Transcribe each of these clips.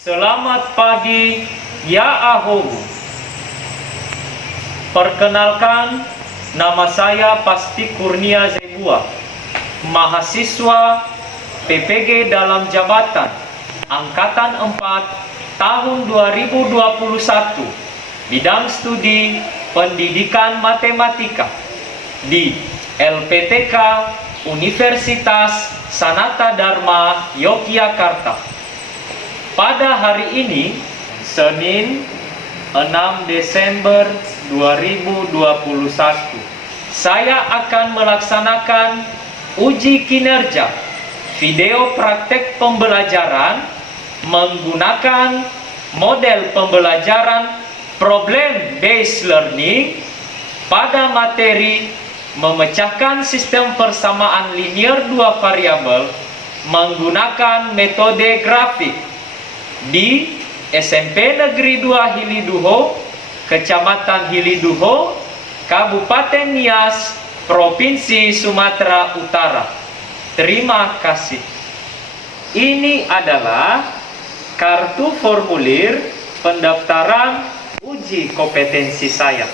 Selamat pagi, ya Ahong. Perkenalkan, nama saya Pasti Kurnia Zebua, mahasiswa PPG dalam jabatan Angkatan 4 tahun 2021, bidang studi pendidikan matematika di LPTK Universitas Sanata Dharma Yogyakarta. Pada hari ini, Senin 6 Desember 2021, saya akan melaksanakan uji kinerja video praktek pembelajaran menggunakan model pembelajaran problem based learning pada materi memecahkan sistem persamaan linear dua variabel menggunakan metode grafik di SMP Negeri 2 Hiliduho, Kecamatan Hiliduho, Kabupaten Nias, Provinsi Sumatera Utara. Terima kasih. Ini adalah kartu formulir pendaftaran uji kompetensi saya.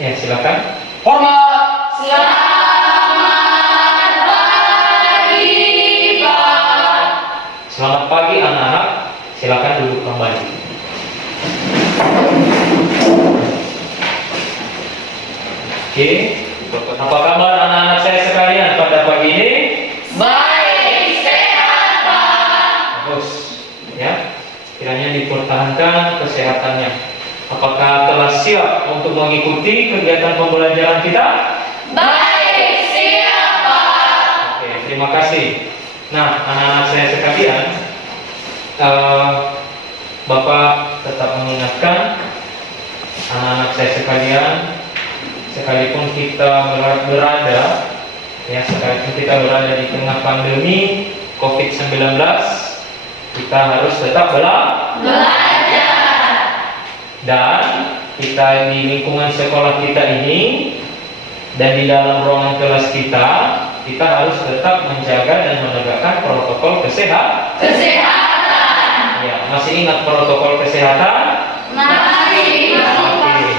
Ya, silakan. Hormat. Selamat pagi, Pak. Selamat pagi anak-anak. Silakan duduk kembali. Oke. Apa kabar anak-anak saya sekalian pada pagi ini? Baik, sehat, Pak. Bagus. Ya. Kiranya dipertahankan kesehatannya. Apakah telah siap untuk mengikuti kegiatan pembelajaran kita? Baik, siap, Pak. Oke, terima kasih. Nah, anak-anak saya sekalian, Bapak tetap mengingatkan anak-anak saya sekalian, sekalipun kita berada di tengah pandemi COVID-19, kita harus tetap Belajar. dan kita di lingkungan sekolah kita ini dan di dalam ruangan kelas kita harus tetap menjaga dan menegakkan protokol kesehatan. Ya, masih ingat protokol kesehatan? Mari. Oke,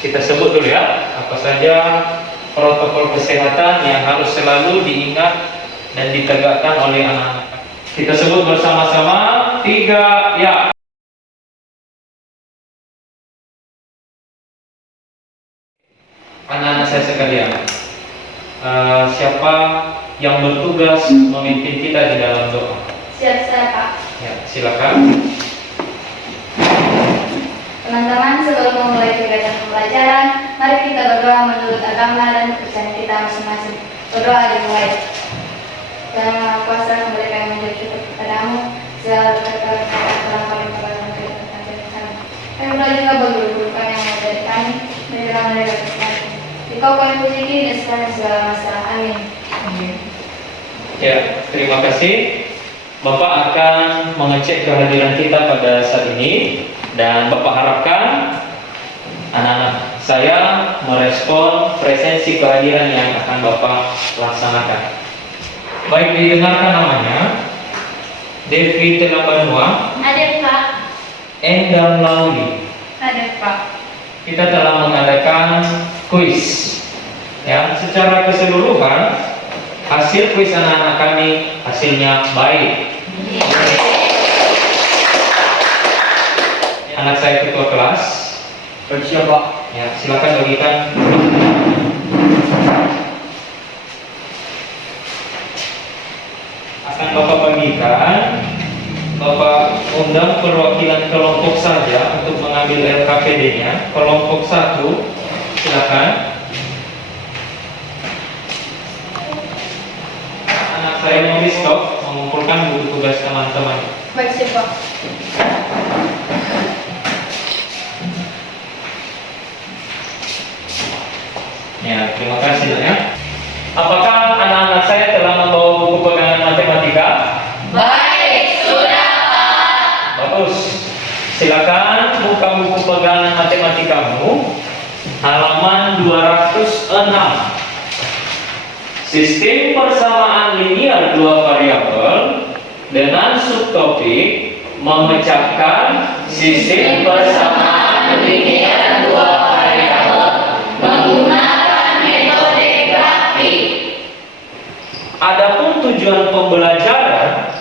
kita sebut dulu ya, apa saja protokol kesehatan yang harus selalu diingat dan ditegakkan oleh anak-anak. Kita sebut bersama-sama 3 ya. Anak-anak saya sekalian, siapa yang bertugas memimpin kita di dalam doa? Siap, saya, Pak. Ya, silakan. Teman-teman, sebelum memulai kegiatan pembelajaran, mari kita berdoa menurut agama dan kepercayaan kita masing-masing. Berdoa dimulai. Dan Maha Kuasa memberikan menjadi kita kepadamu, segala berkat dalam kami kepada kami. Kami berdoa juga bagi guru-gurukan yang mengajar kami, menjelaskan mereka kami. Engkau kami puji dan sekarang segala masalah. Amin. Ya, terima kasih. Bapak akan mengecek kehadiran kita pada saat ini dan Bapak harapkan anak-anak saya merespon presensi kehadiran yang akan Bapak laksanakan. Baik, didengarkan namanya. Devi Telabanua. Ada, Pak. Endang Lauli. Ada, Pak. Kita telah mengadakan kuis. Ya, secara keseluruhan hasil kuis anak-anak kami hasilnya baik. Anak saya ketua kelas. Siap, Pak. Ya, silakan bagikan. Akan Bapak bagikan. Bapak undang perwakilan kelompok saja untuk mengambil LKPD-nya. Kelompok 1, silakan. kumpulkan buku tugas teman-teman. Baik, siap, Pak. Ya, terima kasih ya. Apakah anak-anak saya telah membawa buku pegangan matematika? Baik, sudah Pak. Bagus. Silakan buka buku pegangan matematikamu halaman 206. Sistem persamaan linier dua variabel dengan subtopik memecahkan sistem persamaan linier dua variabel Menggunakan metode grafik. Adapun tujuan pembelajaran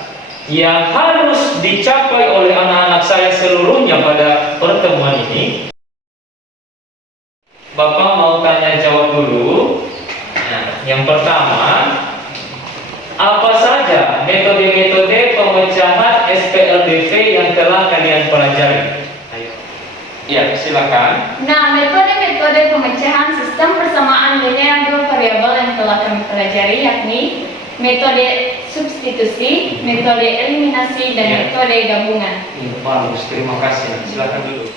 yang harus dicapai oleh anak-anak saya seluruhnya pada pertemuan ini, Bapak mau tanya jawab dulu. Nah, yang pertama, apa saja metode-metode pemecahan SPLDV yang telah kalian pelajari? Ayo. Ya, silakan. Nah, metode-metode pemecahan sistem persamaan linear dua variabel yang telah kami pelajari yakni metode substitusi, metode eliminasi, dan Ya. metode gabungan. Bagus, terima kasih. Silakan dulu.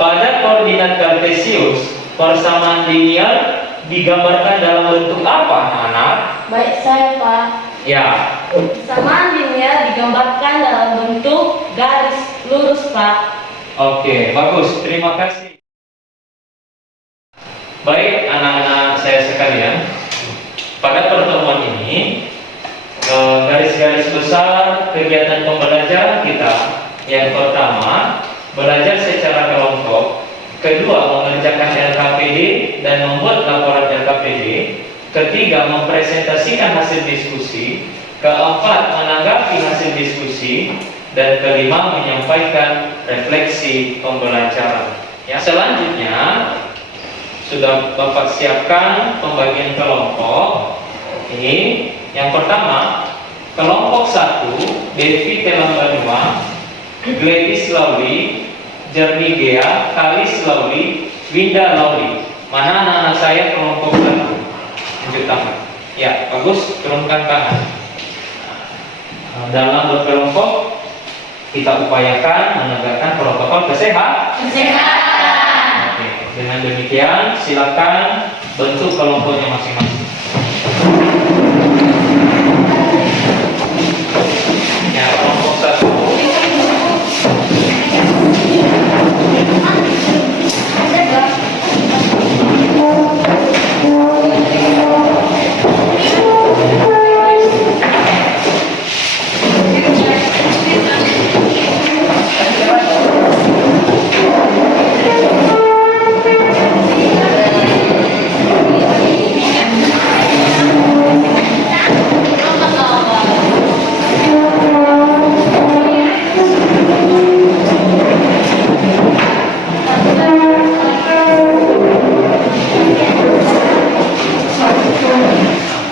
Pada koordinat kartesius, persamaan linear digambarkan dalam bentuk apa, anak-anak? Baik, saya Pak. Ya, Persamaan linear digambarkan dalam bentuk garis lurus Pak. oke, bagus. Terima kasih. Baik, anak-anak saya sekalian, pada pertemuan ini garis-garis besar kegiatan pembelajaran kita yang pertama, belajar secara kelompok. Kedua, mengerjakan LKPD dan membuat laporan LKPD. Ketiga, mempresentasikan hasil diskusi. Keempat, menanggapi hasil diskusi. Dan kelima, menyampaikan refleksi pembelajaran. Ya, selanjutnya sudah Bapak siapkan pembagian kelompok. Ini yang pertama, kelompok 1, Devi Telambanua, Gladys Lauli, Jermigea, Kalis Lauli, Winda Lauli. Mana anak-anak saya kelompok 1? Tunjuk tangan. Ya, bagus, turunkan tangan. Nah, dalam berkelompok kita upayakan menegakkan protokol kesehatan. Oke, dengan demikian silakan bentuk kelompoknya masing-masing. Ya, kelompok 1.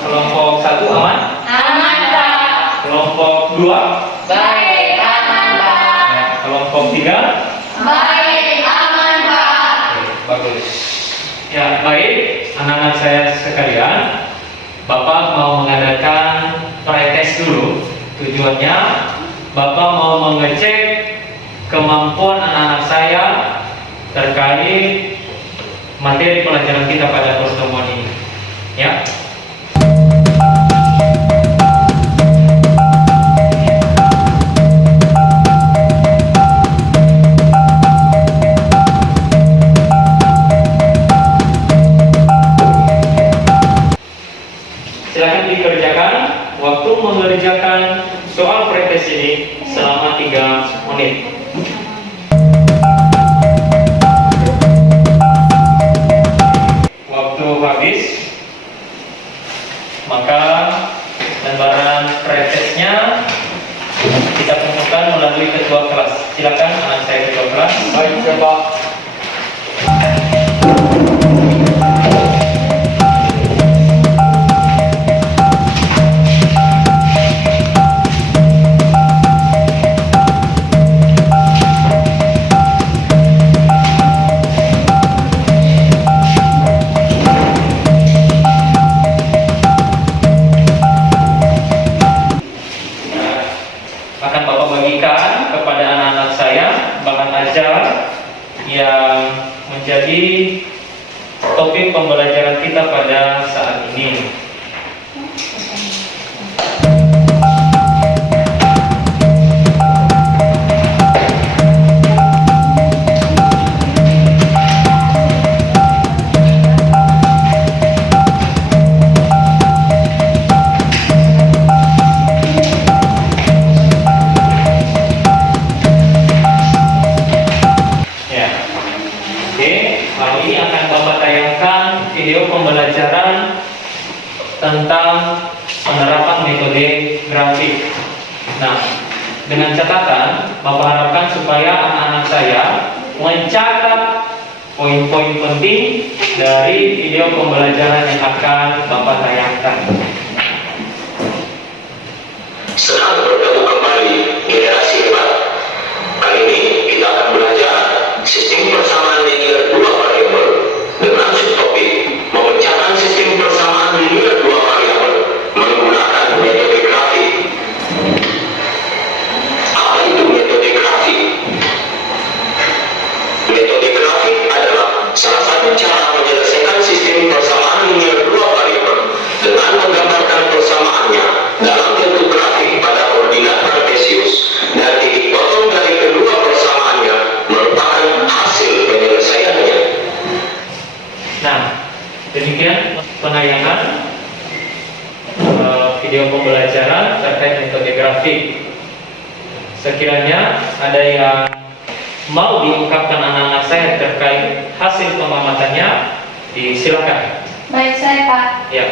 Kelompok 1 aman? Aman Pak. Kelompok 2? Baik, aman Pak. Ya, kelompok 3? Baik, aman Pak. Oke, bagus. Ya, baik, anak-anak saya sekalian, Bapak mau mengadakan pretest dulu. Tujuannya, Bapak mau mengecek kemampuan anak-anak saya terkait materi pelajaran kita pada pertemuan ini. Ya. Silakan dikerjakan. Waktu mengerjakan soal pretest ini selama 3 menit. Waktu habis, maka lembaran pretestnya kita tentukan melalui ketua kelas. Silakan anak saya ketua kelas. Baik, Pak. menjadi topik pembelajaran kita pada saat ini. Kali ini akan Bapak tayangkan video pembelajaran tentang penerapan metode grafik. Nah, dengan catatan, Bapak harapkan supaya anak-anak saya mencatat poin-poin penting dari video pembelajaran yang akan Bapak tayangkan. Senang bertemu kembali generasi hebat. Kali ini kita akan belajar sistem persamaan linear dua variabel dengan subtopik memecahkan sistem persamaan linear dua variabel menggunakan metode grafik. Apa itu metode grafik? Metode grafik adalah salah satu cara menyelesaikan sistem persamaan linear dua variabel dengan menggambarkan persamaannya dalam bentuk grafik pada koordinat kartesius, dan titik potong dari kedua persamaannya merupakan hasil penyelesaiannya. Nah, demikian penayangan video pembelajaran terkait metode grafik. Sekiranya ada yang mau diungkapkan anak-anak saya terkait hasil pemamatannya, silakan. Baik, saya Pak. Ya.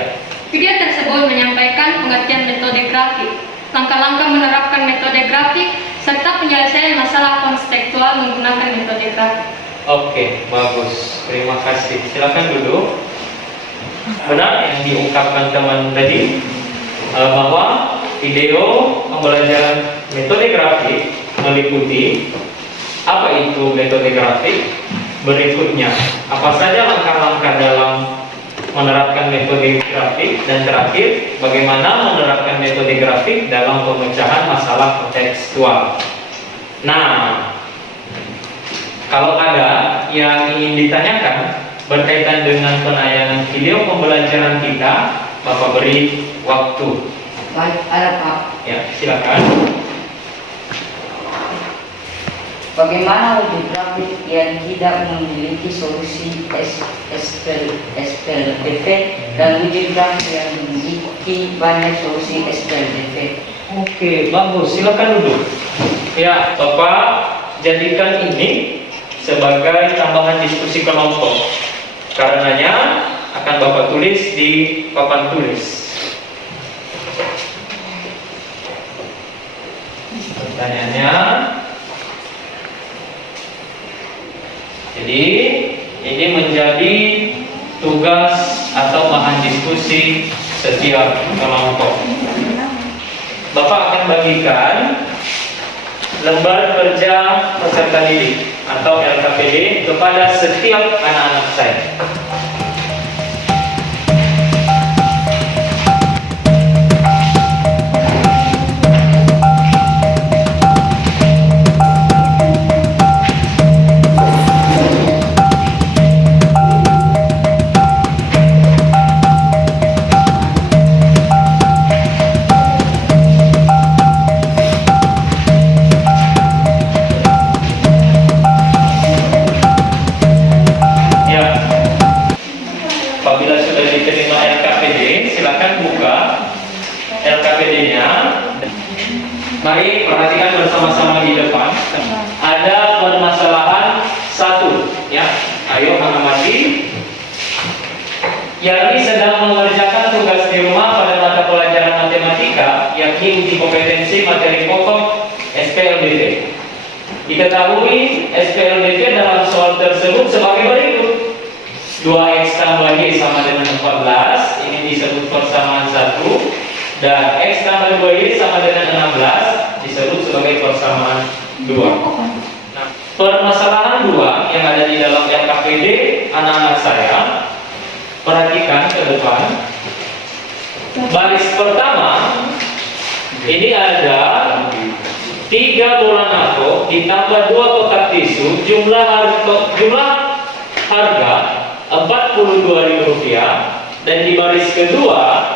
Video tersebut menyampaikan pengertian metode grafik, langkah-langkah menerapkan metode grafik, serta penyelesaian masalah konseptual menggunakan metode grafik. Oke, bagus. Terima kasih. Silakan duduk. Benar yang diungkapkan teman tadi, bahwa video pembelajaran metode grafik meliputi apa itu metode grafik, berikutnya apa saja langkah-langkah dalam menerapkan metode grafik, dan terakhir bagaimana menerapkan metode grafik dalam pemecahan masalah kontekstual. Nah, kalau ada yang ingin ditanyakan berkaitan dengan penayangan video pembelajaran kita, Bapak beri waktu. Baik, ada Pak. Ya, silakan. Bagaimana wujud grafik yang tidak memiliki solusi SPLDV dan wujud grafik yang memiliki banyak solusi SPLDV? Oke, bagus. Silakan duduk. Ya, Bapak jadikan ini sebagai tambahan diskusi kelompok. Karenanya akan Bapak tulis di papan tulis. Pertanyaannya, jadi ini menjadi tugas atau bahan diskusi setiap kelompok. Bapak akan bagikan lembar kerja peserta didik atau LKPD kepada setiap anak-anak saya. Mari perhatikan bersama-sama di depan. Ada permasalahan satu, ya. Ayo amati. Yani sedang mengerjakan tugas di rumah pada mata pelajaran matematika, yakni uji kompetensi materi pokok SPLDV. Diketahui SPLDV dalam soal tersebut sebagai berikut: 2x tambah y sama dengan 14, ini disebut persamaan 1. Dan X tambah 2Y sama dengan 16 disebut sebagai persamaan 2. Nah, permasalahan 2 yang ada di dalam LKPD anak-anak saya, perhatikan ke depan. Baris pertama, ini ada 3 bola NATO ditambah 2 kotak tisu, jumlah harga Rp42.000 dan di baris kedua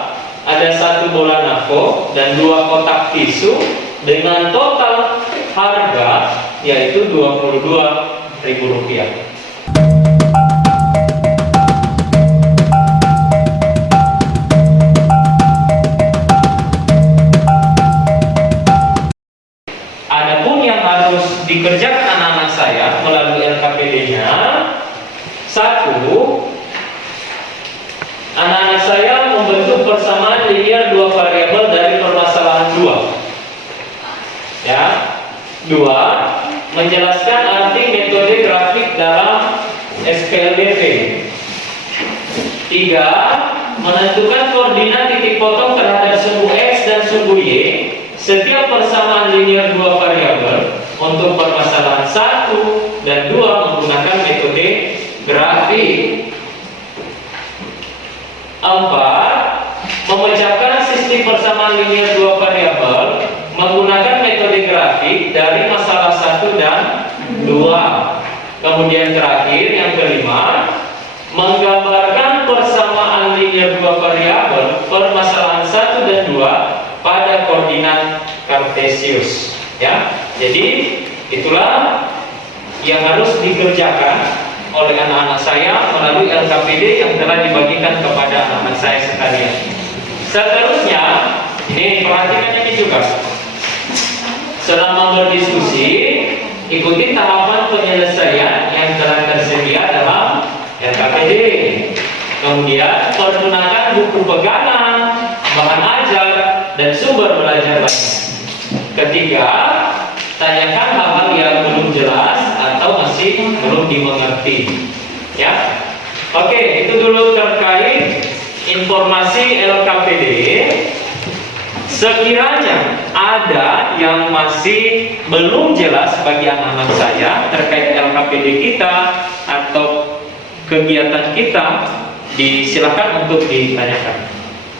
ada 1 bola nafo dan 2 kotak tisu dengan total harga yaitu Rp22.000. Adapun yang harus dikerjakan anak-anak saya melalui LKPD-nya, 1, anak-anak saya membentuk persamaan linear 2 variabel dari permasalahan 2. Ya. 2, menjelaskan arti metode grafik dalam SPLDV. 3, menentukan koordinat titik potong terhadap sumbu X dan sumbu Y setiap persamaan linear 2 variabel untuk permasalahan 1 dan 2 menggunakan metode grafik. 4, memecahkan sistem persamaan linear 2 variabel menggunakan metode grafik dari masalah 1 dan 2. Kemudian terakhir yang kelima, menggambarkan persamaan linear 2 variabel permasalahan 1 dan 2 pada koordinat kartesius. Ya, jadi itulah yang harus dikerjakan oleh anak-anak saya melalui LKPD yang telah dibagikan kepada anak-anak saya sekalian. Seterusnya, ini perhatikan ini juga. Selama berdiskusi, ikuti tahapan penyelesaian yang telah tersedia dalam LKPD. Kemudian, pergunakan buku pegangan, bahan ajar, dan sumber belajar lainnya. Ketiga, tanyakan hal-hal yang belum jelas atau masih belum dimengerti. Ya, oke, itu dulu terkait informasi LKPD. Sekiranya ada yang masih belum jelas bagi anak-anak saya terkait LKPD kita atau kegiatan kita, disilakan untuk ditanyakan.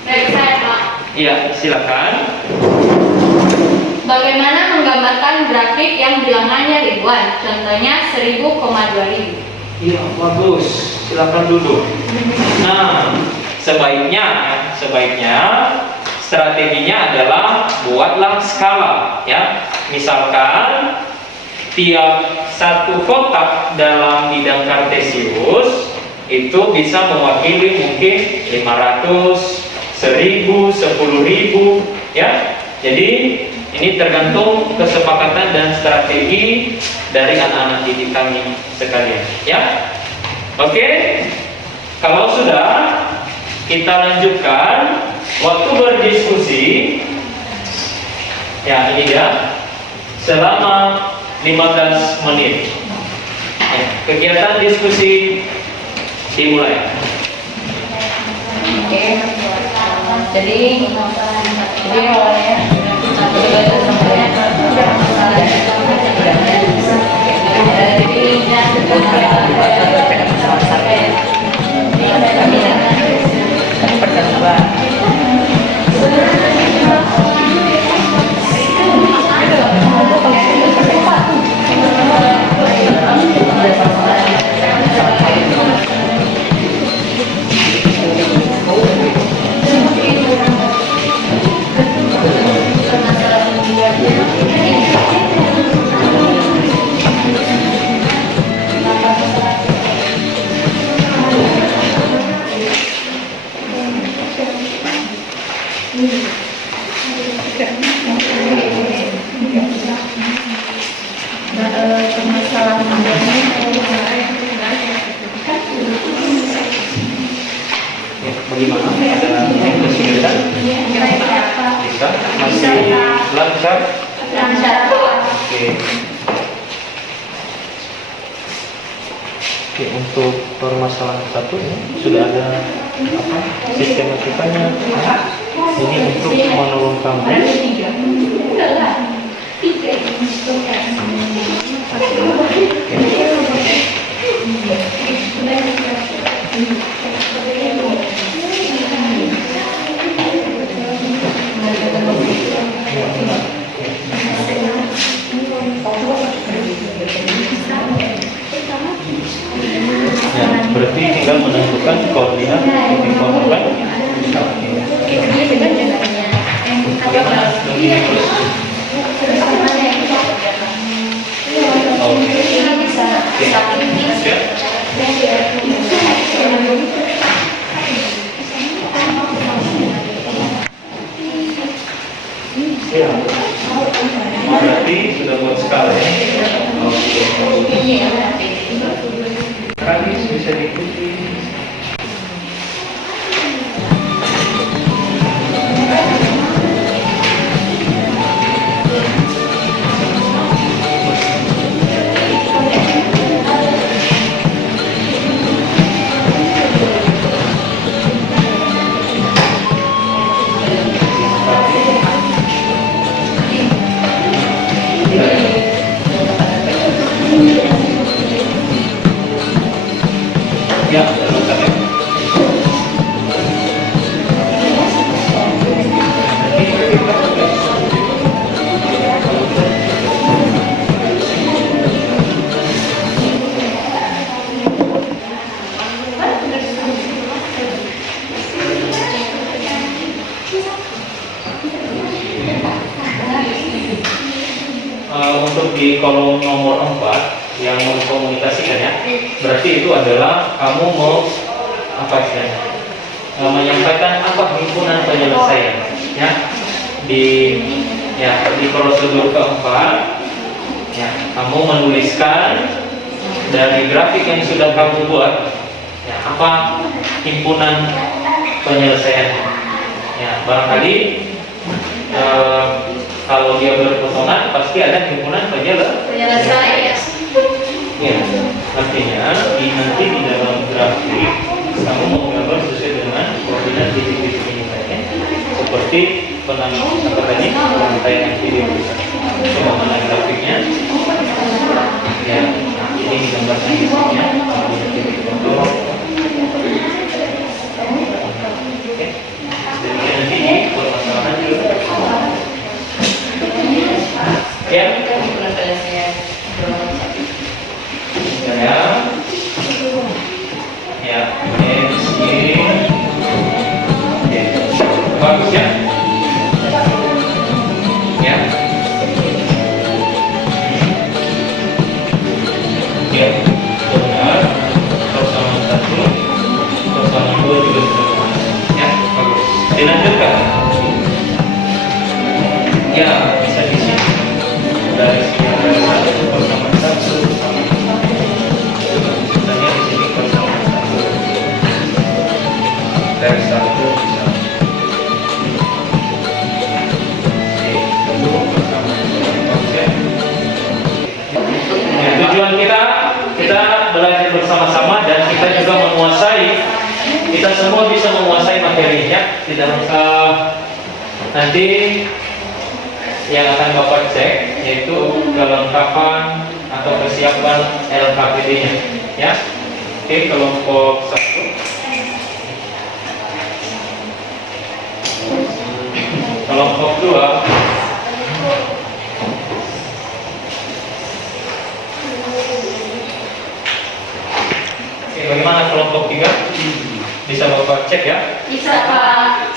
Baik, saya Pak. Iya, silakan. Bagaimana menggambarkan grafik yang bilangannya ribuan? Contohnya 1000, 2000. Iya, bagus. Silakan duduk. Nah, sebaiknya strateginya adalah buatlah skala, ya. Misalkan tiap satu kotak dalam bidang kartesius itu bisa mewakili mungkin 500, 1000, 10.000, ya. Jadi ini tergantung kesepakatan dan strategi dari anak-anak didik kami sekalian, ya. Oke, kalau sudah, kita lanjutkan waktu berdiskusi. Ya, ini dia, selama 15 menit. Ya, kegiatan diskusi dimulai. Oke. Jadi awalnya Bagaimana? Ada kesulitan? Bisa? Masih lancar? Oke. Oke, untuk permasalahan 1 ya, sudah ada apa sistematikanya. Ini untuk menolong kamu. Ya. koordinat titik fotokan. Bagaimana? Begini terus. Oke. Ya. Ya. Berarti sudah buat skala ya. Oke. Kami bisa diikuti. Ya, lengkap ya. Untuk di kolom nomor 4 yang mengkomunikasikan ya, berarti itu adalah kamu mau apa istilahnya, menyampaikan apa himpunan penyelesaian ya di prosedur keempat ya, kamu menuliskan dari grafik yang sudah kamu buat ya, apa himpunan penyelesaian ya, barangkali kalau dia berpotongan pasti ada himpunan penyelesaian. Ya, artinya nanti di dalam grafik kamu mau gambar sesuai dengan koordinat titik-titik ini ya. Seperti apa tadi tayangan video kita. Coba mana grafiknya? Ya, nah, ini digambarkan di sini ya. Titik foto. Oke. Jadi nanti di permasalahan juga. Ya. Ya, bagus ya. Ya. Ya, benar. Persamaan 1, persamaan 2 juga sudah benar. Ya, bagus. Dilanjutkan. Ya, bisa di sini. Dari sini ada 1 persamaan 1. Dari 1 bisa ya, tujuan kita belajar bersama-sama dan kita juga menguasai, kita semua bisa menguasai materinya. Tidak usah nanti yang akan Bapak cek yaitu kelengkapan atau kesiapan LKPD-nya ya. Oke, kelompok 1. Kelompok 2. Oke, bagaimana kelompok 3? Bisa Bapak cek ya? Bisa, Pak.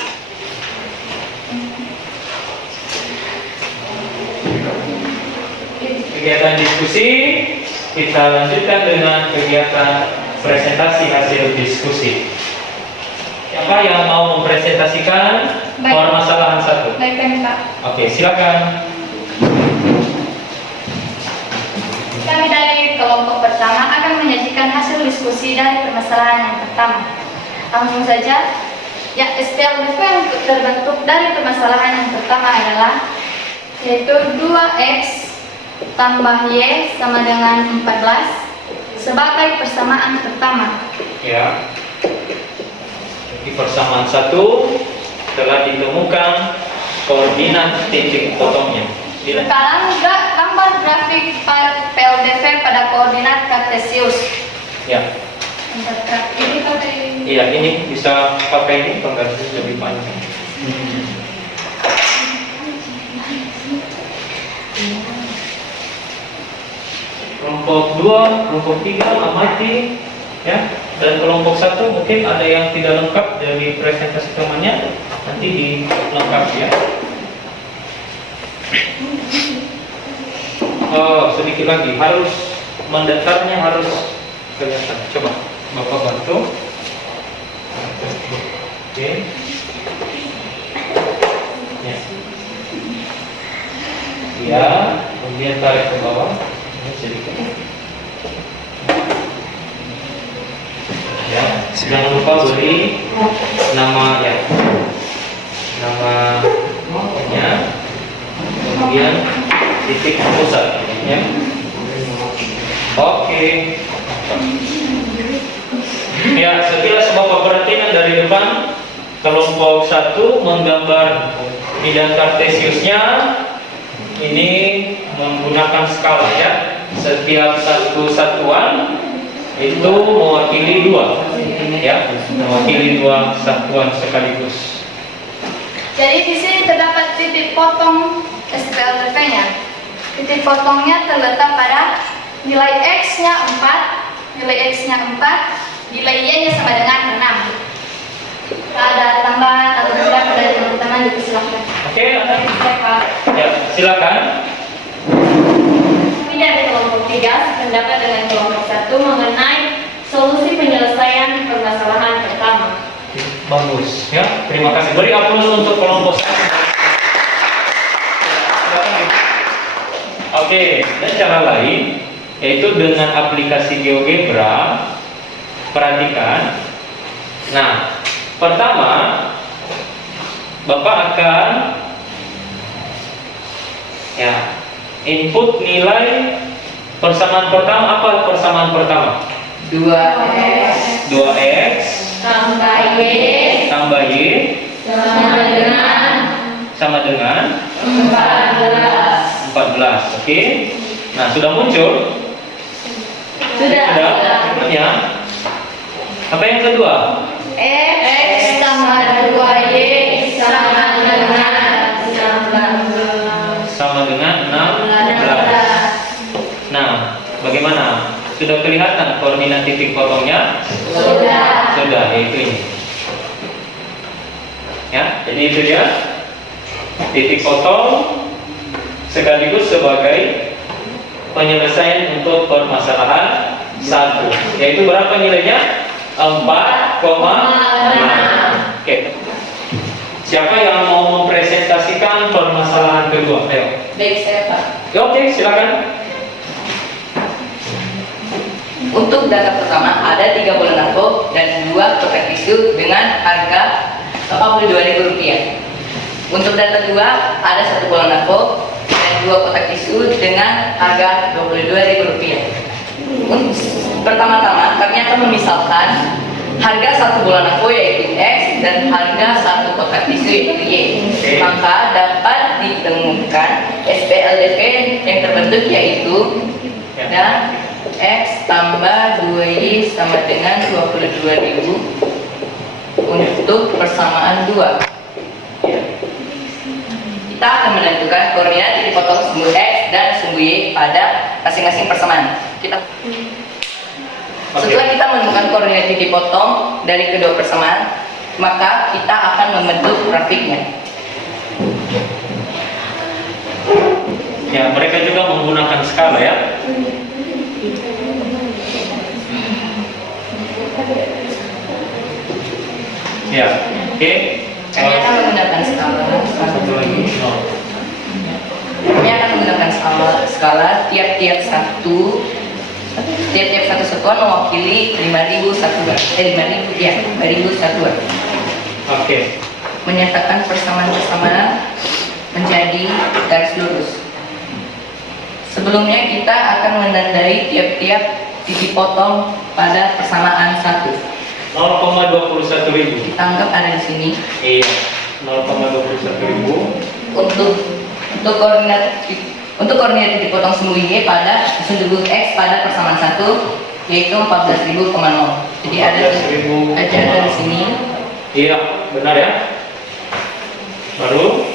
Kegiatan diskusi kita lanjutkan dengan kegiatan presentasi hasil diskusi. Siapa yang mau mempresentasikan permasalahan 1? Baik, Pak. Oke, silakan. Kami dari kelompok pertama akan menyajikan hasil diskusi dari permasalahan yang pertama. Langsung saja, ya SPLDV yang terbentuk dari permasalahan yang pertama adalah yaitu 2X tambah Y sama dengan 14 sebagai persamaan pertama. Ya. Di persamaan 1 telah ditemukan koordinat titik potongnya. Sekarang juga gambar grafik PLDV pada koordinat kartesius. Ya. Ini pakai Iya, ini bisa pakai ini pengganti lebih panjang. Kelompok 2, kelompok 3 amati Ya, dan kelompok 1 mungkin ada yang tidak lengkap dari presentasi temannya, nanti dilengkapi ya. Oh, sedikit lagi, harus mendatarnya harus kelihatan. Coba Bapak bantu. Oke. Ya. Ya, kemudian tarik ke bawah. Ini sedikit. Ya, jangan lupa beri nama ya, namanya, kemudian titik pusat ya. Oke. Ya, sekilas Bapak perhatikan dari depan, kelompok 1 menggambar bidang kartesiusnya ini menggunakan skala ya. Setiap satu satuan itu mewakili 2 ya, mewakili 2 satuan sekaligus. Jadi di sini terdapat titik potong SPLDP-nya. Titik potongnya terletak pada nilai X-nya 4, nilai X-nya 4, nilai Y-nya sama dengan 6. Ada tambahan atau tidak dari teman-teman dipersilahkan. Oke, ya silakan. Kami dari kelompok 3 sependapat dengan kelompok 1 mengenai solusi penyelesaian permasalahan pertama. Bagus ya, terima kasih. Beri aplaus untuk kelompok 1. Oke, dan cara lain yaitu dengan aplikasi GeoGebra. Perhatikan. Nah, pertama Bapak akan ya input nilai persamaan pertama. Apa persamaan pertama? 2X 2X Tambah Y tambah Y sama dengan 14. Oke. Nah, sudah muncul? Sudah. Ya. Apa yang kedua? X tambah 2Y sama dengan 16. Sama dengan 16. Nah, bagaimana? Sudah kelihatan koordinat titik potongnya? Sudah, yaitu ini. Ya, jadi itu dia titik potong sekaligus sebagai penyelesaian untuk permasalahan 1. Yaitu berapa nilainya? 4,6. Oke. Siapa yang mau mempresentasikan permasalahan kedua? Ayo. Baik, saya Pak. Oke, silakan. Untuk data pertama ada 3 bola nafo dan 2 kotak tisu dengan harga Rp42.000. Untuk data 2 ada 1 bola nafo dan 2 kotak tisu dengan harga Rp22.000. Pertama-tama kami akan memisalkan harga 1 bola nafo yaitu X dan harga 1 kotak tisu yaitu Y. Maka dapat ditemukan SPLDP yang terbentuk yaitu dan X tambah 2Y sama dengan 22.000 untuk persamaan 2. Kita akan menentukan koordinat titik potong sumbu X dan sumbu Y pada masing-masing persamaan. Setelah kita menemukan koordinat titik potong dari kedua persamaan, maka kita akan membentuk grafiknya. Ya, mereka juga menggunakan skala ya. Ya, oke. Kami akan menggunakan skala. Kami akan menggunakan skala tiap-tiap satu satuan mewakili 5.000 satuan. 5.000 satuan. Oke. Menyatakan persamaan menjadi garis lurus. Sebelumnya kita akan menandai tiap-tiap titik potong pada persamaan 1. 0,21.000. Kita anggap ada di sini. Iya, 0,21.000. Untuk koordinat titik potong sumbu Y pada sumbu X pada persamaan 1 yaitu 14.000,0. Jadi ada di sini. Iya, benar ya. Lalu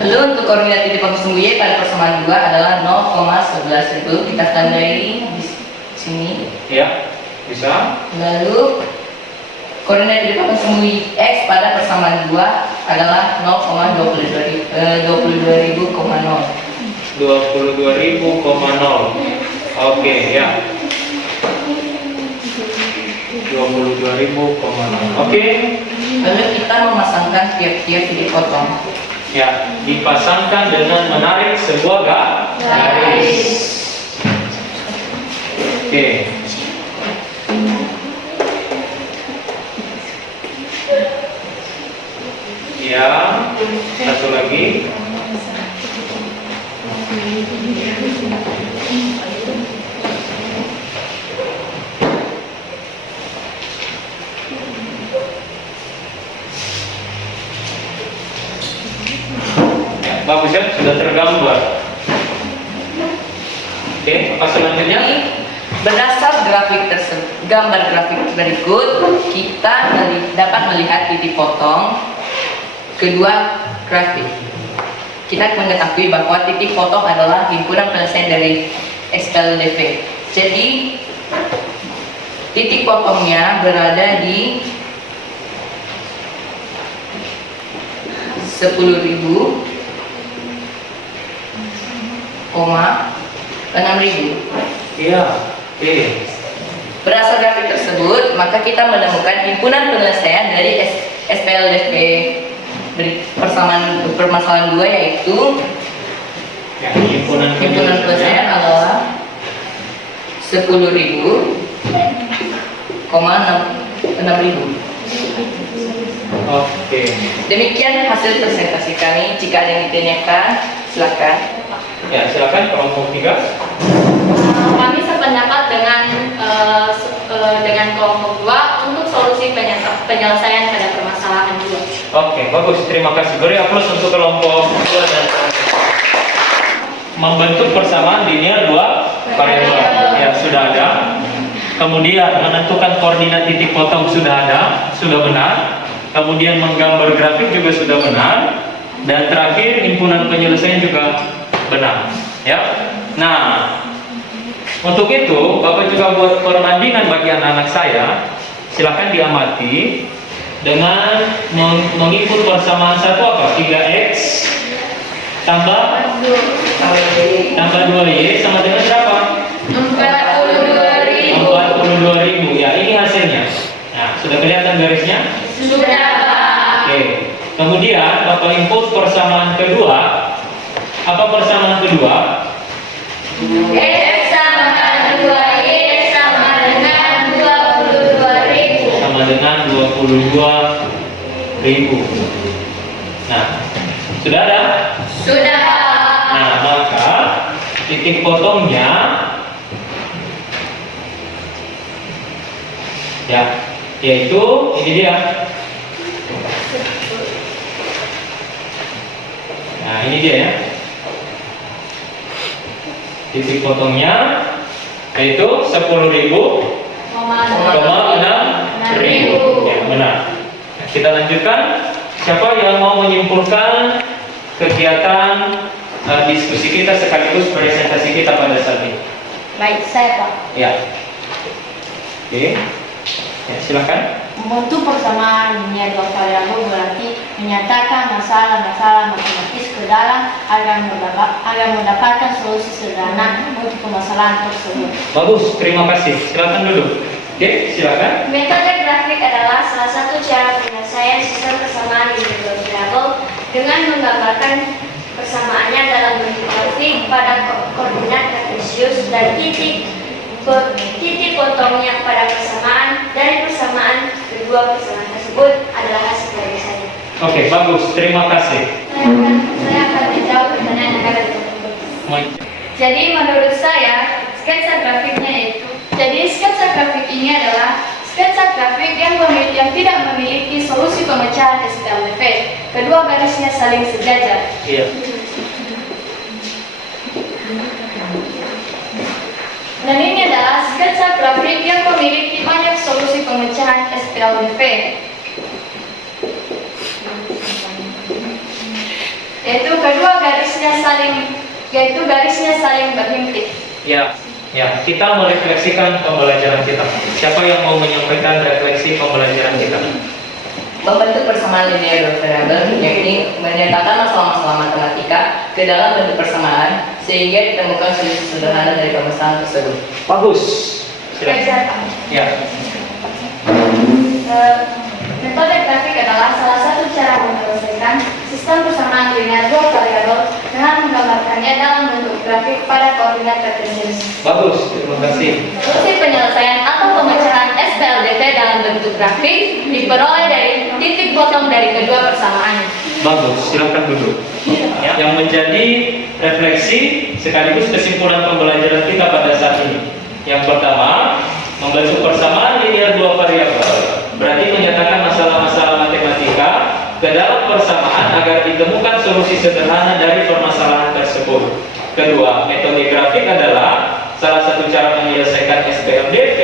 Untuk koordinat titik potong sumbu Y pada persamaan 2 adalah 0,11.000. Kita tandai di sini. ya. Bisa? Lalu koordinat dari potong semu X pada persamaan 2 adalah 0,22.000,0. 22.000,0. Oke, ya. 22.000,0. Oke. Lalu kita memasangkan tiap-tiap titik potong. Ya, dipasangkan dengan menarik sebuah garis. Oke. Ya, satu lagi. Ya, bagus ya, sudah tergambar. Oke, apa selanjutnya? Berdasar gambar grafik berikut, kita dapat melihat titik potong kedua grafik. Kita mengetahui bahwa titik potong adalah himpunan penyelesaian dari SPLDV. Jadi, titik potongnya berada di 10.000, 6.000. Iya. Oke. Berdasar grafik tersebut, maka kita menemukan himpunan penyelesaian dari SPLDV permasalahan 2, yaitu Ya, himpunan penyelesaian adalah 10.000, 6.000. Oke. Demikian hasil presentasi kami. Jika ada yang ditanyakan, silakan. Ya, silakan kelompok 3. Kami sependapat dengan kelompok 2 untuk solusi penyelesaian pada permasalahan 2. Oke, bagus. Terima kasih. Beri aplaus untuk kelompok 2 dan membentuk persamaan linear 2 variabel. Ya, sudah ada. Kemudian menentukan koordinat titik potong sudah ada, sudah benar. Kemudian menggambar grafik juga sudah benar. Dan terakhir himpunan penyelesaian juga benar. Ya. Nah, untuk itu Bapak juga buat perbandingan bagi anak-anak saya. Silakan diamati dengan menginput persamaan satu apa? 3x tambah 2y sama dengan berapa? 42.000. Ya, ini hasilnya. Nah, sudah kelihatan garisnya? Sudah, Pak. Oke. Kemudian Bapak input persamaan kedua. Apa persamaan kedua? X sama 2y sama dengan 22.000. Sama dengan 22.000. Nah, sudah ada? Sudah, Pak. Nah, maka titik potongnya ya, yaitu ini dia. Nah, ini dia ya. Titik potongnya yaitu 10.000,6.000. Ya, benar. Nah, kita lanjutkan. Siapa yang mau menyimpulkan kegiatan diskusi kita sekaligus presentasi kita pada saat ini? Baik, saya Pak. Ya. Oke. Ya, silakan. Membentuk persamaan linear 2 variabel berarti menyatakan masalah-masalah matematis ke dalam agar mendapatkan solusi sederhana untuk permasalahan tersebut. Bagus, terima kasih. Silakan duduk. Oke, silakan. Metode grafik adalah salah satu cara penyelesaian sistem persamaan linear 2 variabel dengan menggambarkan persamaannya dalam bentuk grafik pada koordinat kartesius dan titik potongnya pada persamaan. Dari persamaan kedua persamaan tersebut adalah hasil garisannya. Oke, bagus. Terima kasih. Saya akan menjawab pertanyaan yang ada di tersebut. Jadi menurut saya sketsa grafik ini adalah sketsa grafik yang tidak memiliki solusi pemecahan SPLDV. Kedua garisnya saling sejajar. Iya. Dan ini adalah sketsa grafik yang memiliki banyak solusi pemecahan SPLDV. Yaitu garisnya saling berhimpit. Ya. Ya, kita merefleksikan pembelajaran kita. Siapa yang mau menyampaikan refleksi pembelajaran kita? Membentuk persamaan linear dua variabel, yakni menyatakan masalah-masalah matematika ke dalam bentuk persamaan sehingga ditemukan solusi sederhana dari permasalahan tersebut. Bagus. Silakan. Ya. Metode grafik adalah salah satu cara menyelesaikan sistem persamaan linear dua variabel dengan menggambarkannya dalam bentuk grafik pada koordinat kartesius. Bagus, terima kasih. Solusi penyelesaian atau pemecahan SPLDT dalam bentuk grafik diperoleh dari titik potong dari kedua persamaan. Bagus, silakan duduk. Ya, yang menjadi refleksi sekaligus kesimpulan pembelajaran kita pada saat ini. Yang pertama, membentuk persamaan linear dua variabel berarti menyatakan masalah-masalah matematika ke dalam persamaan agar ditemukan solusi sederhana dari permasalahan tersebut. Kedua, metode grafik adalah salah satu cara menyelesaikan SPLDT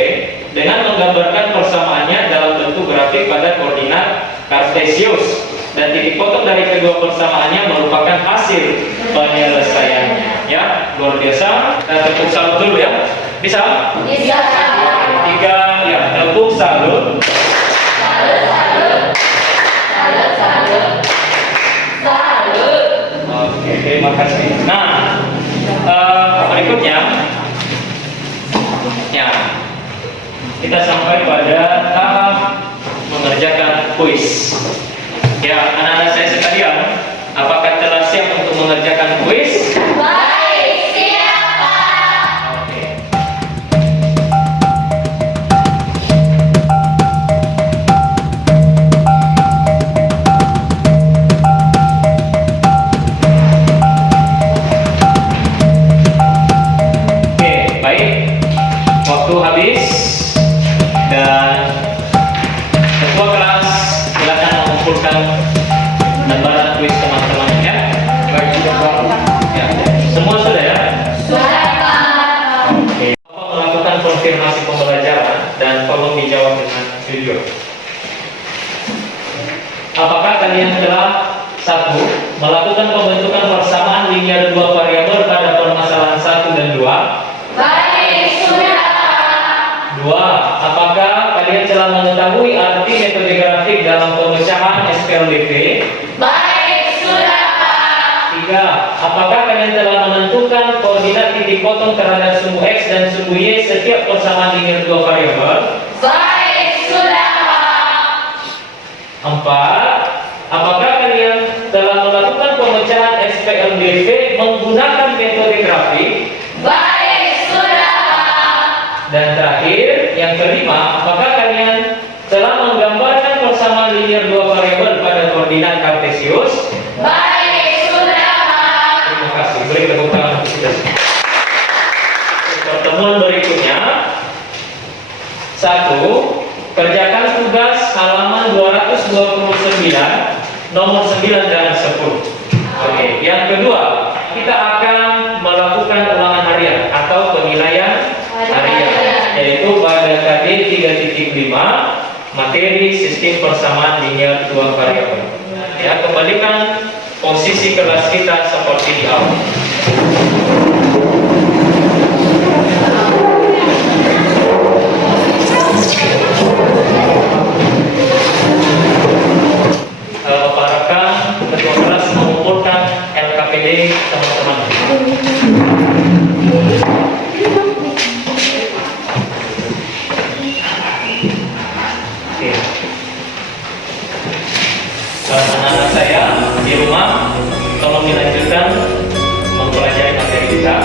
dengan menggambarkan persamaannya dalam bentuk grafik pada koordinat kartesius, dan titik potong dari kedua persamaannya merupakan hasil penyelesaiannya. Ya, luar biasa. Kita tepuk salut dulu ya. Bisa? Bisa. Tiga, ya, tepuk salut. Oke, terima kasih. Nah, berikutnya, ya, kita sampai pada tahap mengerjakan kuis. Ya, anak-anak saya sekalian, apakah telah siap untuk mengerjakan kuis? Baik, siap, Pak. Oke. Oke, baik. Waktu habis dan ketua kelas silakan mengumpulkan lembaran kuis teman-teman ya. Ya, semua sudah ya? Sudah, Pak. Oke. Bapak melakukan konfirmasi pembelajaran dan tolong dijawab dengan jujur. Apakah kalian telah satu melakukan pembentukan persamaan linear dua variabel pada permasalahan 1 dan 2? Baik, sudah, Pak. Dua, apakah kalian telah mengetahui arti metode grafik dalam pemecahan SPLDT? Baik, sudah, Pak. Tiga, apakah kalian telah menentukan koordinat titik potong terhadap sumbu X dan sumbu Y setiap persamaan linear dua variabel? Baik, sudah, Pak. Empat, apakah kalian telah melakukan pemecahan SPLDT menggunakan metode grafik? Baik, sudah, Pak. Dan terakhir, yang kelima, apakah kalian telah menggambarkan persamaan linear dua variabel pada koordinat kartesius? Baik, sudah, Pak. Terima kasih. Beri tepuk tangan untuk kita semua. Pertemuan berikutnya. 1. Kerjakan tugas halaman 229, nomor 9 dan 10. Oke. Yang kedua, kita akan melakukan ulangan harian atau penilaian harian, yaitu pada KD 3.5 materi sistem persamaan linear dua variabel. Ya, kembalikan posisi kelas kita seperti di awal. Bapak rekan, ketua kelas mengumpulkan LKPD teman-teman. Oke. Anak-anak saya di rumah, tolong dilanjutkan mempelajari materi kita.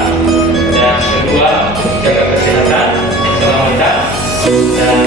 Dan kedua, jaga kesehatan, keselamatan, dan